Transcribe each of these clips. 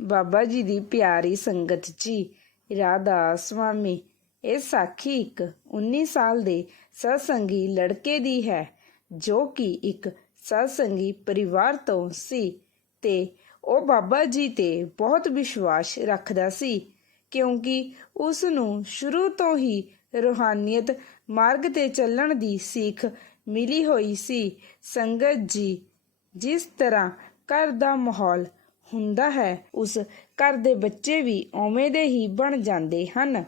ਬਾਬਾ ਜੀ ਦੀ ਪਿਆਰੀ ਸੰਗਤ ਜੀ, ਰਾਧਾ ਸੁਆਮੀ, ਇਹ ਸਾਖੀ ਇੱਕ 19 ਸਾਲ ਦੇ ਸਤਸੰਗੀ ਲੜਕੇ ਦੀ ਹੈ, ਜੋ ਕਿ ਇੱਕ ਸਤਸੰਗੀ ਪਰਿਵਾਰ ਤੋਂ ਸੀ ਤੇ ਉਹ ਬਾਬਾ ਜੀ ਤੇ ਬਹੁਤ ਵਿਸ਼ਵਾਸ ਰੱਖਦਾ ਸੀ, ਕਿਉਂਕਿ ਉਸ ਨੂੰ ਸ਼ੁਰੂ ਤੋਂ ਹੀ ਰੂਹਾਨੀਅਤ ਮਾਰਗ ਤੇ ਚੱਲਣ ਦੀ ਸਿੱਖ ਮਿਲੀ ਹੋਈ ਸੀ। ਸੰਗਤ ਜੀ, ਜਿਸ ਤਰ੍ਹਾਂ ਘਰ ਦਾ ਮਾਹੌਲ ਹੁੰਦਾ ਹੈ, ਉਸ ਘਰ ਦੇ ਬੱਚੇ ਵੀ ਉਵੇਂ ਦੇ ਹੀ ਬਣ ਜਾਂਦੇ ਹਨ।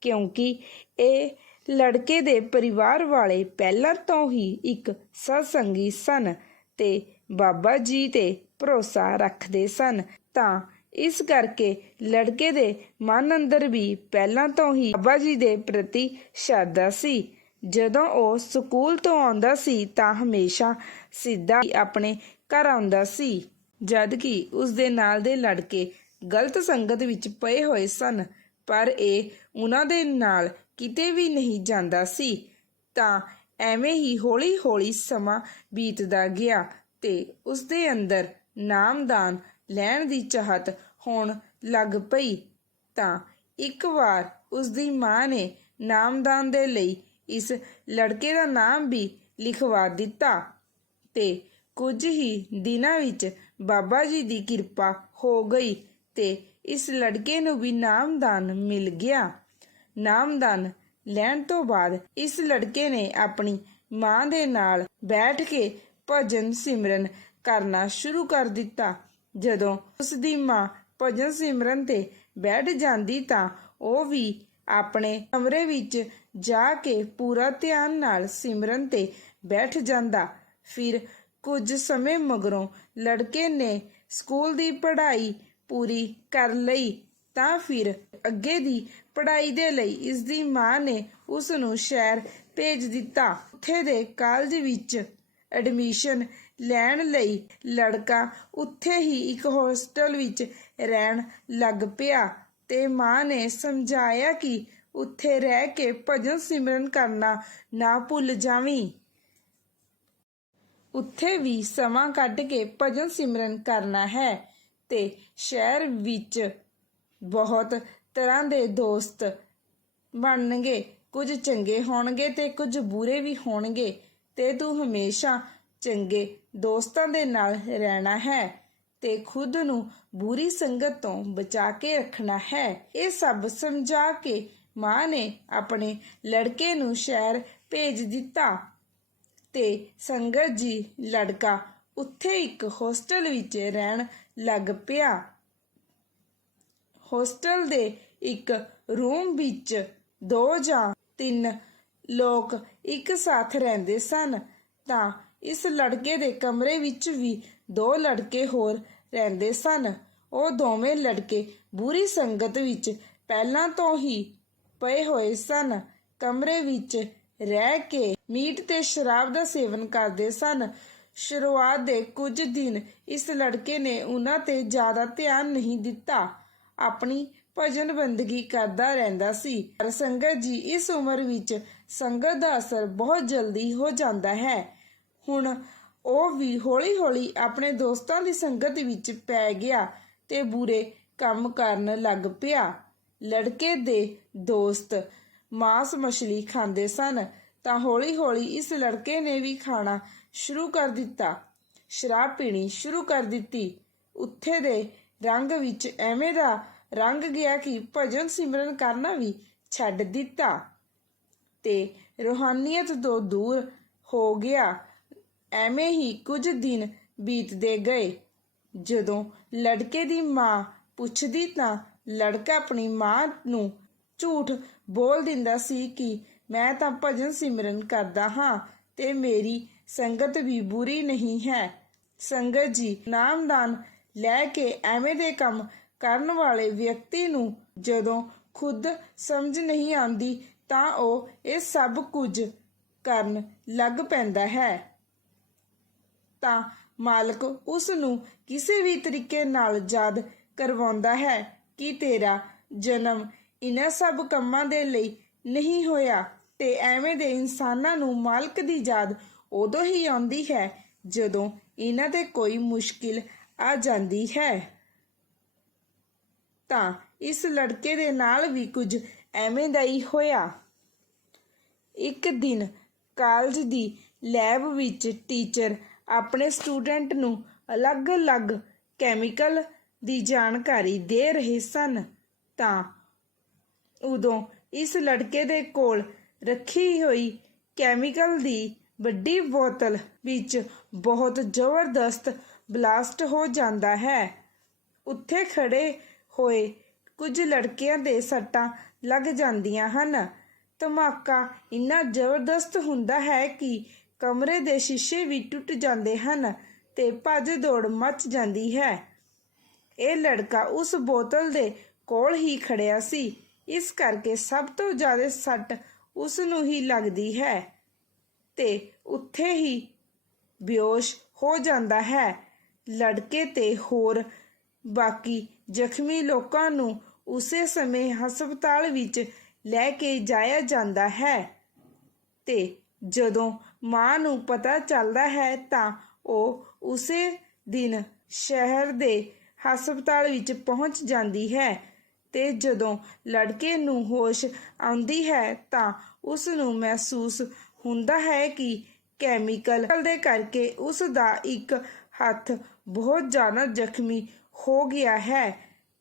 ਕਿਉਂਕਿ ਇਹ ਲੜਕੇ ਦੇ ਪਰਿਵਾਰ ਵਾਲੇ ਪਹਿਲਾਂ ਤੋਂ ਹੀ ਇੱਕ ਸਤਸੰਗੀ ਸਨ ਤੇ ਬਾਬਾ ਜੀ ਤੇ ਭਰੋਸਾ ਰੱਖਦੇ ਸਨ, ਤਾਂ ਇਸ ਕਰਕੇ ਲੜਕੇ ਦੇ ਮਨ ਅੰਦਰ ਵੀ ਪਹਿਲਾਂ ਤੋਂ ਹੀ ਬਾਬਾ ਜੀ ਦੇ ਪ੍ਰਤੀ ਸ਼ਰਧਾ ਸੀ। ਜਦੋਂ ਉਹ ਸਕੂਲ ਤੋਂ ਆਉਂਦਾ ਸੀ, ਤਾਂ ਹਮੇਸ਼ਾ ਸਿੱਧਾ ਆਪਣੇ ਘਰ ਆਉਂਦਾ ਸੀ। ਜਦ ਕਿ ਉਸ ਦੇ ਨਾਲ ਦੇ ਲੜਕੇ ਗਲਤ ਸੰਗਤ ਵਿੱਚ ਪਏ ਹੋਏ ਸਨ, ਪਰ ਇਹ ਉਹਨਾਂ ਦੇ ਨਾਲ ਕਿਤੇ ਵੀ ਨਹੀਂ ਜਾਂਦਾ ਸੀ। ਤਾਂ ਐਵੇਂ ਹੀ ਹੌਲੀ-ਹੌਲੀ ਸਮਾਂ ਬੀਤਦਾ ਗਿਆ ਤੇ ਉਸ ਦੇ ਅੰਦਰ ਨਾਮਦਾਨ ਲੈਣ ਦੀ ਚਾਹਤ ਹੋਣ ਲੱਗ ਪਈ। ਤਾਂ ਇੱਕ ਵਾਰ ਉਸ ਦੀ ਮਾਂ ਨੇ ਨਾਮਦਾਨ ਦੇ ਲਈ ਇਸ ਲੜਕੇ ਦਾ ਨਾਮ ਵੀ ਲਿਖਵਾ ਦਿੱਤਾ ਤੇ ਕੁਝ ਹੀ ਦਿਨਾਂ ਵਿੱਚ ਬਾਬਾ ਜੀ ਦੀ ਕਿਰਪਾ ਹੋ ਗਈ ਤੇ ਇਸ ਲੜਕੇ ਨੂੰ ਵੀ ਨਾਮਦਾਨ ਮਿਲ ਗਿਆ। ਨਾਮਦਾਨ ਲੈਣ ਤੋਂ ਬਾਅਦ ਇਸ ਲੜਕੇ ਨੇ ਆਪਣੀ ਮਾਂ ਦੇ ਨਾਲ ਬੈਠ ਕੇ ਭਜਨ ਸਿਮਰਨ ਕਰਨਾ ਸ਼ੁਰੂ ਕਰ ਦਿੱਤਾ। ਜਦੋਂ ਉਸ ਦੀ ਮਾਂ ਭਜਨ ਸਿਮਰਨ ਤੇ ਬੈਠ ਜਾਂਦੀ ਤਾਂ ਉਹ ਵੀ ਆਪਣੇ ਕਮਰੇ ਵਿੱਚ ਜਾ ਕੇ ਪੂਰਾ ਧਿਆਨ ਨਾਲ ਸਿਮਰਨ ਤੇ ਬੈਠ ਜਾਂਦਾ। ਫਿਰ ਕੁਝ ਸਮੇਂ ਮਗਰੋਂ ਲੜਕੇ ਨੇ ਸਕੂਲ ਦੀ ਪੜ੍ਹਾਈ ਪੂਰੀ ਕਰ ਲਈ, ਤਾਂ ਫਿਰ ਅੱਗੇ ਦੀ ਪੜ੍ਹਾਈ ਦੇ ਲਈ ਇਸ ਦੀ ਮਾਂ ਨੇ ਉਸ ਨੂੰ ਸ਼ਹਿਰ ਭੇਜ ਦਿੱਤਾ। ਉੱਥੇ ਦੇ ਕਾਲਜ ਵਿੱਚ ਐਡਮਿਸ਼ਨ ਲੈਣ ਲਈ ਲੜਕਾ ਉੱਥੇ ਹੀ ਇੱਕ ਹੋਸਟਲ ਵਿੱਚ ਰਹਿਣ ਲੱਗ ਪਿਆ ਤੇ ਮਾਂ ਨੇ ਸਮਝਾਇਆ ਕਿ ਉੱਥੇ ਰਹਿ ਕੇ ਭਜਨ ਸਿਮਰਨ ਕਰਨਾ ਨਾ ਭੁੱਲ ਜਾਵੀਂ। ਉੱਥੇ ਵੀ ਸਮਾਂ ਕੱਢ ਕੇ ਭਜਨ ਸਿਮਰਨ ਕਰਨਾ ਹੈ ਤੇ ਸ਼ਹਿਰ ਵਿੱਚ ਬਹੁਤ ਤਰ੍ਹਾਂ ਦੇ ਦੋਸਤ ਬਣਨਗੇ। ਕੁਝ ਚੰਗੇ ਹੋਣਗੇ ਤੇ ਕੁਝ ਬੁਰੇ ਵੀ ਹੋਣਗੇ। ਤੇ ਤੂੰ ਹਮੇਸ਼ਾ ਚੰਗੇ ਦੋਸਤਾਂ ਦੇ ਨਾਲ ਰਹਿਣਾ ਹੈ ਤੇ ਖੁਦ ਨੂੰ ਬੁਰੀ ਸੰਗਤ ਤੋਂ ਬਚਾ ਕੇ ਰੱਖਣਾ ਹੈ। ਇਹ ਸਭ ਸਮਝਾ ਕੇ ਮਾਂ ਨੇ ਆਪਣੇ ਲੜਕੇ ਨੂੰ ਸ਼ਹਿਰ ਭੇਜ ਦਿੱਤਾ। ਤੇ ਸੰਗਤ ਜੀ ਲੜਕਾ ਉੱਥੇ ਇੱਕ ਹੋਸਟਲ ਵਿੱਚ ਰਹਿਣ ਲੱਗ ਪਿਆ। ਹੋਸਟਲ ਦੇ ਇੱਕ ਰੂਮ ਵਿੱਚ ਦੋ ਜਾਂ ਤਿੰਨ ਲੋਕ ਇੱਕ ਸਾਥ ਰਹਿੰਦੇ ਸਨ। ਤਾਂ ਇਸ ਲੜਕੇ ਦੇ ਕਮਰੇ ਵਿੱਚ ਵੀ ਦੋ ਲੜਕੇ ਹੋਰ ਰਹਿੰਦੇ ਸਨ। ਉਹ ਦੋਵੇਂ ਲੜਕੇ ਬੁਰੀ ਸੰਗਤ ਵਿੱਚ ਪਹਿਲਾਂ ਤੋਂ ਹੀ ਪਏ ਹੋਏ ਸਨ। ਕਮਰੇ ਵਿੱਚ ਰਹਿ ਕੇ ਮੀਟ ਤੇ ਸ਼ਰਾਬ ਦਾ ਸੇਵਨ ਕਰਦੇ ਸਨ। ਸ਼ੁਰੂਆਤ ਦੇ ਕੁਝ ਦਿਨ ਇਸ ਲੜਕੇ ਨੇ ਉਹਨਾਂ ਤੇ ਜ਼ਿਆਦਾ ਧਿਆਨ ਨਹੀਂ ਦਿੱਤਾ। ਆਪਣੀ ਭਜਨ ਬੰਦਗੀ ਕਰਦਾ ਰਹਿੰਦਾ ਸੀ। ਪਰ ਸੰਗਤ ਜੀ ਇਸ ਉਮਰ ਵਿੱਚ ਸੰਗਤ ਦਾ ਅਸਰ ਬਹੁਤ ਜਲਦੀ ਹੋ ਜਾਂਦਾ ਹੈ। ਹੁਣ ਉਹ ਵੀ ਹੌਲੀ-ਹੌਲੀ ਆਪਣੇ ਦੋਸਤਾਂ ਦੀ ਸੰਗਤ ਵਿੱਚ ਪੈ ਗਿਆ ਤੇ ਬੁਰੇ ਕੰਮ ਕਰਨ ਲੱਗ ਪਿਆ। ਲੜਕੇ ਦੇ ਦੋਸਤ ਮਾਸ ਮਛਲੀ ਖਾਂਦੇ ਸਨ, ਤਾਂ ਹੌਲੀ-ਹੌਲੀ ਇਸ ਲੜਕੇ ਨੇ ਵੀ ਖਾਣਾ ਸ਼ੁਰੂ ਕਰ ਦਿੱਤਾ। ਸ਼ਰਾਬ ਪੀਣੀ ਸ਼ੁਰੂ ਕਰ ਦਿੱਤੀ। ਉੱਥੇ ਦੇ ਰੰਗ ਵਿੱਚ ਐਵੇਂ ਦਾ ਰੰਗ ਗਿਆ ਕਿ ਭਜਨ ਸਿਮਰਨ ਕਰਨਾ ਵੀ ਛੱਡ ਦਿੱਤਾ ਤੇ ਰੂਹਾਨੀਅਤ ਤੋਂ ਦੂਰ ਹੋ ਗਿਆ। ਐਵੇਂ ਹੀ ਕੁਝ ਦਿਨ ਬੀਤਦੇ ਗਏ। ਜਦੋਂ ਲੜਕੇ ਦੀ ਮਾਂ ਪੁੱਛਦੀ ਤਾਂ ਲੜਕਾ ਆਪਣੀ ਮਾਂ ਨੂੰ ਝੂਠ ਬੋਲ ਦਿੰਦਾ ਸੀ ਕਿ ਮੈਂ ਤਾਂ ਭਜਨ ਸਿਮਰਨ ਕਰਦਾ ਹਾਂ ਤੇ ਮੇਰੀ ਸੰਗਤ ਵੀ ਬੁਰੀ ਨਹੀਂ ਹੈ। ਸੰਗਤ ਜੀ ਨਾਮਦਾਨ ਲੈ ਕੇ ਐਵੇਂ ਦੇ ਕੰਮ ਕਰਨ ਵਾਲੇ ਵਿਅਕਤੀ ਨੂੰ ਜਦੋਂ ਖੁਦ ਸਮਝ ਨਹੀਂ ਆਉਂਦੀ ਤਾਂ ਉਹ ਇਹ ਸਭ ਕੁਝ ਕਰਨ ਲੱਗ ਪੈਂਦਾ ਹੈ। ਤਾਂ ਮਾਲਕ ਉਸ ਨੂੰ ਕਿਸੇ ਵੀ ਤਰੀਕੇ ਨਾਲ ਯਾਦ ਕਰਵਾਉਂਦਾ ਹੈ ਕਿ ਤੇਰਾ ਜਨਮ ਇਹਨਾਂ ਸਭ ਕੰਮਾਂ ਦੇ ਲਈ ਨਹੀਂ ਹੋਇਆ ਤੇ ਐਵੇਂ ਦੇ ਇਨਸਾਨਾਂ ਨੂੰ ਮਾਲਕ ਦੀ ਯਾਦ ਉਦੋਂ ਹੀ ਆਉਂਦੀ ਹੈ ਜਦੋਂ ਇਹਨਾਂ ਤੇ ਕੋਈ ਮੁਸ਼ਕਿਲ ਆ ਜਾਂਦੀ ਹੈ। ਤਾਂ ਇਸ ਲੜਕੇ ਦੇ ਨਾਲ ਵੀ ਕੁਝ ਐਵੇਂ ਦਾ ਹੀ ਹੋਇਆ। ਇੱਕ ਦਿਨ ਕਾਲਜ ਦੀ ਲੈਬ ਵਿੱਚ ਟੀਚਰ ਆਪਣੇ ਸਟੂਡੈਂਟ ਨੂੰ ਅਲੱਗ-ਅਲੱਗ ਕੈਮੀਕਲ ਦੀ ਜਾਣਕਾਰੀ ਦੇ ਰਹੇ ਸਨ। ਤਾਂ ਉਦੋਂ ਇਸ ਲੜਕੇ ਦੇ ਕੋਲ ਰੱਖੀ ਹੋਈ ਕੈਮੀਕਲ ਦੀ ਵੱਡੀ ਬੋਤਲ ਵਿੱਚ ਬਹੁਤ ਜ਼ਬਰਦਸਤ ਬਲਾਸਟ ਹੋ ਜਾਂਦਾ ਹੈ। ਉੱਥੇ ਖੜੇ ਹੋਏ ਕੁਝ ਲੜਕਿਆਂ ਦੇ ਸੱਟਾਂ ਲੱਗ ਜਾਂਦੀਆਂ ਹਨ। ਧਮਾਕਾ ਇੰਨਾ ਜ਼ਬਰਦਸਤ ਹੁੰਦਾ ਹੈ ਕਿ ਕਮਰੇ ਦੇ ਸ਼ੀਸ਼ੇ ਵੀ ਟੁੱਟ ਜਾਂਦੇ ਹਨ ਤੇ ਭੱਜ ਦੌੜ ਮਚ ਜਾਂਦੀ ਹੈ। ਇਹ ਲੜਕਾ ਉਸ ਬੋਤਲ ਦੇ ਕੋਲ ਹੀ ਖੜਿਆ ਸੀ। ਇਸ ਕਰਕੇ ਸਭ ਤੋਂ ਜ਼ਿਆਦਾ ਸੱਟ ਉਸ ਨੂੰ ਹੀ ਲੱਗਦੀ ਹੈ ਤੇ ਉੱਥੇ ਹੀ ਬੇਹੋਸ਼ ਹੋ ਜਾਂਦਾ ਹੈ। ਲੜਕੇ ਤੇ ਹੋਰ ਬਾਕੀ ਜ਼ਖਮੀ ਲੋਕਾਂ ਨੂੰ ਉਸੇ ਸਮੇਂ ਹਸਪਤਾਲ ਵਿੱਚ ਲੈ ਕੇ ਜਾਇਆ ਜਾਂਦਾ ਹੈ ਤੇ ਜਦੋਂ ਮਾਂ ਨੂੰ ਪਤਾ ਚੱਲਦਾ ਹੈ ਤਾਂ ਉਹ ਉਸੇ ਦਿਨ ਸ਼ਹਿਰ ਦੇ ਹਸਪਤਾਲ ਵਿੱਚ ਪਹੁੰਚ ਜਾਂਦੀ ਹੈ। ਤੇ ਜਦੋਂ ਲੜਕੇ ਨੂੰ ਹੋਸ਼ ਆਉਂਦੀ ਹੈ ਤਾਂ ਉਸ ਨੂੰ ਮਹਿਸੂਸ ਹੁੰਦਾ ਹੈ ਕਿ ਕੈਮੀਕਲ ਦੇ ਕਰਕੇ ਉਸ ਦਾ ਇੱਕ ਹੱਥ ਬਹੁਤ ਜ਼ਿਆਦਾ ਜ਼ਖਮੀ ਹੋ ਗਿਆ ਹੈ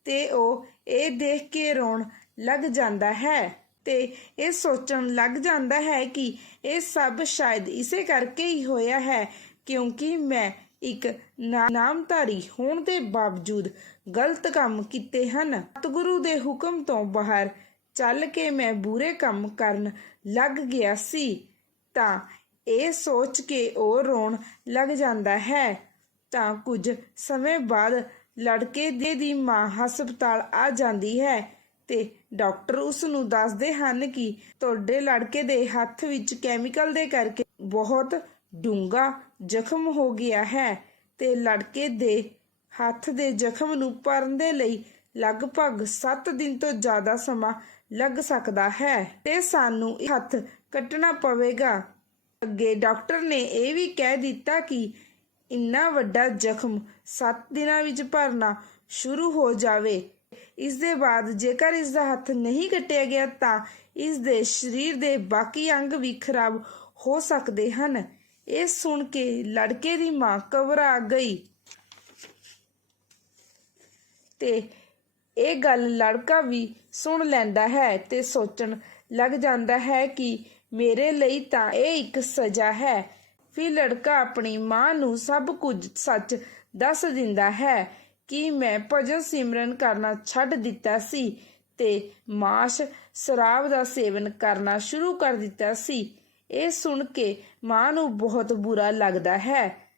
ਤੇ ਉਹ ਇਹ ਦੇਖ ਕੇ ਰੋਣ ਲੱਗ ਜਾਂਦਾ ਹੈ ਤੇ ਇਹ ਸੋਚਣ ਲੱਗ ਜਾਂਦਾ ਹੈ ਕਿ ਇਹ ਸਭ ਸ਼ਾਇਦ ਇਸੇ ਕਰਕੇ ਹੀ ਹੋਇਆ ਹੈ ਕਿਉਂਕਿ ਮੈਂ ਇੱਕ ਨਾਮਧਾਰੀ ਹੋਣ ਦੇ ਬਾਵਜੂਦ ਗਲਤ ਕੰਮ ਕੀਤੇ ਹਨ। ਸਤਿਗੁਰੂ ਦੇ ਹੁਕਮ ਤੋਂ ਬਾਹਰ ਚੱਲ ਕੇ ਮੈਂ ਬੁਰੇ ਕੰਮ ਕਰਨ ਲੱਗ ਗਿਆ ਸੀ, ਤਾਂ ਇਹ ਸੋਚ ਕੇ ਉਹ ਰੋਣ ਲੱਗ ਜਾਂਦਾ ਹੈ। ਤਾਂ ਕੁਝ ਸਮੇਂ ਬਾਅਦ ਲੜਕੇ ਦੇ ਦੀ ਮਾਂ ਹਸਪਤਾਲ ਆ ਜਾਂਦੀ ਹੈ ਤੇ ਡਾਕਟਰ ਉਸ ਨੂੰ ਦੱਸਦੇ ਹਨ ਕਿ ਤੁਹਾਡੇ ਲੜਕੇ ਦੇ ਹੱਥ ਵਿੱਚ ਕੈਮੀਕਲ ਦੇ ਕਰਕੇ ਬਹੁਤ ਡੂੰਘਾ ਜ਼ਖਮ ਹੋ ਗਿਆ ਹੈ ਤੇ ਲੜਕੇ ਦੇ ਹੱਥ ਦੇ ਜ਼ਖਮ ਨੂੰ ਭਰਨ ਦੇ ਲਈ ਲਗਭਗ 7 ਦਿਨ ਤੋਂ ਜ਼ਿਆਦਾ ਸਮਾਂ ਲੱਗ ਸਕਦਾ ਹੈ ਤੇ ਸਾਨੂੰ ਹੱਥ ਕੱਟਣਾ ਪਵੇਗਾ। ਅੱਗੇ ਡਾਕਟਰ ਨੇ ਇਹ ਵੀ ਕਹਿ ਦਿੱਤਾ ਕਿ ਇੰਨਾ ਵੱਡਾ ਜ਼ਖਮ 7 ਦਿਨਾਂ ਵਿੱਚ ਭਰਨਾ ਸ਼ੁਰੂ ਹੋ ਜਾਵੇ। ਇਸ ਦੇ ਬਾਅਦ ਜੇਕਰ ਇਸ ਦਾ ਹੱਥ ਨਹੀਂ ਕੱਟਿਆ ਗਿਆ ਤਾਂ ਇਸ ਦੇ ਸਰੀਰ ਦੇ ਬਾਕੀ ਅੰਗ ਵੀ ਖਰਾਬ ਹੋ ਸਕਦੇ ਹਨ। ਇਹ ਸੁਣ ਕੇ ਲੜਕੇ ਦੀ ਮਾਂ ਘਬਰਾ ਗਈ। ਤੇ ਇਹ ਗੱਲ ਲੜਕਾ ਵੀ ਸੁਣ ਲੈਂਦਾ ਹੈ ਤੇ ਸੋਚਣ ਲੱਗ ਜਾਂਦਾ ਹੈ ਕਿ ਮੇਰੇ ਲਈ ਤਾਂ ਇਹ ਇੱਕ ਸਜ਼ਾ ਹੈ। ਫਿਰ ਲੜਕਾ ਆਪਣੀ ਮਾਂ ਨੂੰ ਸਭ ਕੁਝ ਸੱਚ ਦੱਸ ਦਿੰਦਾ ਹੈ ਕਿ ਮੈਂ ਭਜਨ ਸਿਮਰਨ ਕਰਨਾ ਛੱਡ ਦਿੱਤਾ ਸੀ ਤੇ ਮਾਸ ਸ਼ਰਾਬ ਦਾ ਸੇਵਨ ਕਰਨਾ ਸ਼ੁਰੂ ਕਰ ਦਿੱਤਾ ਸੀ। ਇਹ ਸੁਣ ਕੇ ਮਾਂ ਨੂੰ ਬਹੁਤ ਬੁਰਾ ਲੱਗਦਾ ਹੈ।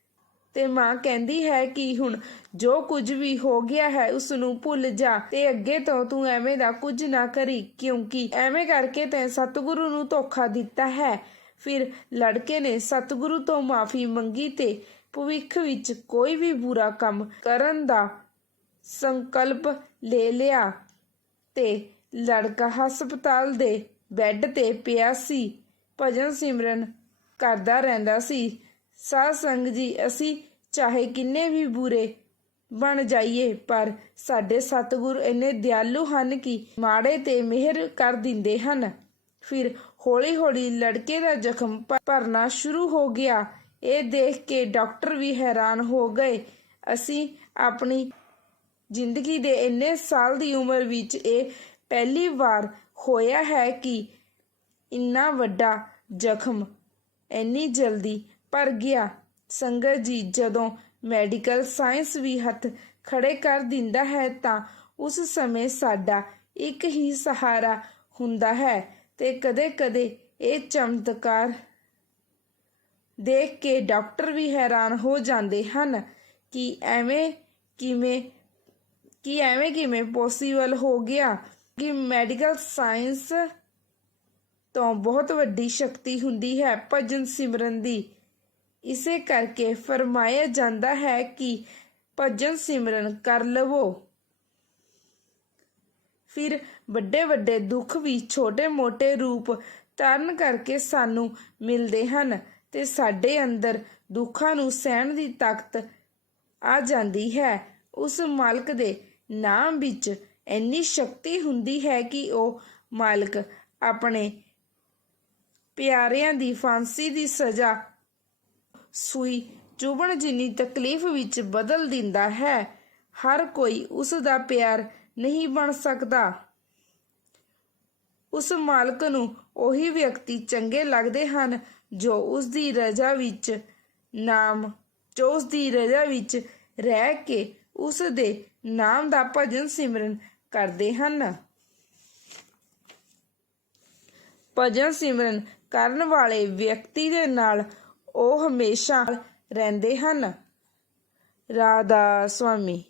ਤੇ ਮਾਂ ਕਹਿੰਦੀ ਹੈ ਕਿ ਹੁਣ ਜੋ ਕੁਝ ਵੀ ਹੋ ਗਿਆ ਹੈ ਉਸ ਨੂੰ ਭੁੱਲ ਜਾ ਤੇ ਅੱਗੇ ਤੋਂ ਤੂੰ ਐਵੇਂ ਦਾ ਕੁਝ ਨਾ ਕਰੀ, ਕਿਉਂਕਿ ਐਵੇਂ ਕਰਕੇ ਤੈਂ ਸਤਿਗੁਰੂ ਨੂੰ ਧੋਖਾ ਦਿੱਤਾ ਹੈ। ਫਿਰ ਲੜਕੇ ਨੇ ਸਤਿਗੁਰੂ ਤੋਂ ਮਾਫੀ ਮੰਗੀ ਤੇ ਭਵਿੱਖ ਵਿੱਚ ਕੋਈ ਵੀ ਬੁਰਾ ਕੰਮ ਕਰਨ ਦਾ ਸੰਕਲਪ ਲੈ ਲਿਆ ਤੇ ਲੜਕਾ ਹਸਪਤਾਲ ਦੇ ਬੈੱਡ ਤੇ ਪਿਆ ਸੀ। ਭਜਨ ਸਿਮਰਨ ਕਰਦਾ ਰਹਿੰਦਾ ਸੀ। ਸਾਧ ਸੰਗ ਜੀ, ਅਸੀਂ ਚਾਹੇ ਕਿੰਨੇ ਵੀ ਬੁਰੇ ਬਣ ਜਾਈਏ, ਪਰ ਸਾਡੇ ਸਤਿਗੁਰ ਇੰਨੇ ਦਿਆਲੂ ਹਨ ਕਿ ਮਾੜੇ ਤੇ ਮਿਹਰ ਕਰ ਦਿੰਦੇ ਹਨ। ਫਿਰ ਹੌਲੀ-ਹੌਲੀ ਲੜਕੇ ਦਾ ਜ਼ਖਮ ਭ- ਭਰਨਾ ਸ਼ੁਰੂ ਹੋ ਗਿਆ। ਇਹ ਦੇਖ ਕੇ ਡਾਕਟਰ ਵੀ ਹੈਰਾਨ ਹੋ ਗਏ। ਅਸੀਂ ਆਪਣੀ ਜ਼ਿੰਦਗੀ ਦੇ ਇੰਨੇ ਸਾਲ ਦੀ ਉਮਰ ਵਿੱਚ ਇਹ ਪਹਿਲੀ ਵਾਰ ਹੋਇਆ ਹੈ ਕਿ ਇੰਨਾ ਵੱਡਾ ਜ਼ਖਮ ਇੰਨੀ ਜਲਦੀ ਭਰ ਗਿਆ। ਸੰਗਤ ਜੀ, ਜਦੋਂ ਮੈਡੀਕਲ ਸਾਇੰਸ ਵੀ ਹੱਥ ਖੜੇ ਕਰ ਦਿੰਦਾ ਹੈ ਤਾਂ ਉਸ ਸਮੇਂ ਸਾਡਾ ਇੱਕ ਹੀ ਸਹਾਰਾ ਹੁੰਦਾ ਹੈ ਤੇ ਕਦੇ-ਕਦੇ ਇਹ ਚਮਤਕਾਰ ਦੇਖ ਕੇ ਡਾਕਟਰ ਵੀ ਹੈਰਾਨ ਹੋ ਜਾਂਦੇ ਹਨ ਕਿ ਐਵੇਂ ਕਿਵੇਂ, ਕਿ ਐਵੇਂ ਕਿਵੇਂ ਪੋਸੀਬਲ ਹੋ ਗਿਆ ਕਿ ਮੈਡੀਕਲ ਸਾਇੰਸ ਤੋਂ ਬਹੁਤ ਵੱਡੀ ਸ਼ਕਤੀ ਹੁੰਦੀ ਹੈ ਭਜਨ ਸਿਮਰਨ ਦੀ। ਇਸੇ ਕਰਕੇ ਫਰਮਾਇਆ ਜਾਂਦਾ ਹੈ ਕਿ ਭਜਨ ਸਿਮਰਨ ਕਰ ਲਵੋ। ਫਿਰ ਵੱਡੇ ਵੱਡੇ ਦੁੱਖ ਵੀ ਛੋਟੇ ਮੋਟੇ ਰੂਪ ਧਾਰਨ ਕਰਕੇ ਸਾਨੂੰ ਮਿਲਦੇ ਹਨ ਤੇ ਸਾਡੇ ਅੰਦਰ ਦੁੱਖਾਂ ਨੂੰ ਸਹਿਣ ਦੀ ਤਾਕਤ ਆ ਜਾਂਦੀ ਹੈ। ਉਸ ਮਾਲਕ ਦੇ ਨਾਮ ਵਿੱਚ ਇੰਨੀ ਸ਼ਕਤੀ ਹੁੰਦੀ ਹੈ ਕਿ ਉਹ ਮਾਲਕ ਆਪਣੇ ਪਿਆਰਿਆਂ ਦੀ ਫਾਂਸੀ ਦੀ ਸਜ਼ਾ। ਸੂਈ ਚੁਭਣ ਜਿੰਨੀ ਤਕਲੀਫ ਵਿੱਚ ਬਦਲ ਦਿੰਦਾ ਹੈ, ਹਰ ਕੋਈ ਉਸ ਦਾ ਪਿਆਰ ਨਹੀਂ ਬਣ ਸਕਦਾ। ਉਸ ਮਾਲਕ ਨੂੰ ਉਹੀ ਵਿਅਕਤੀ ਚੰਗੇ ਲੱਗਦੇ ਹਨ ਜੋ ਉਸ ਦੀ ਰਜ਼ਾ ਵਿੱਚ ਨਾਮ, ਜੋ ਉਸ ਦੀ ਰਜ਼ਾ ਵਿੱਚ ਰਹਿ ਕੇ ਉਸ ਦੇ ਨਾਮ ਦਾ ਭਜਨ ਸਿਮਰਨ ਕਰਦੇ ਹਨ। ਭਜਨ ਸਿਮਰਨ ਕਰਨ ਵਾਲੇ ਵਿਅਕਤੀ ਦੇ ਨਾਲ ਉਹ ਹਮੇਸ਼ਾ ਰਹਿੰਦੇ ਹਨ। ਰਾਧਾ ਸੁਆਮੀ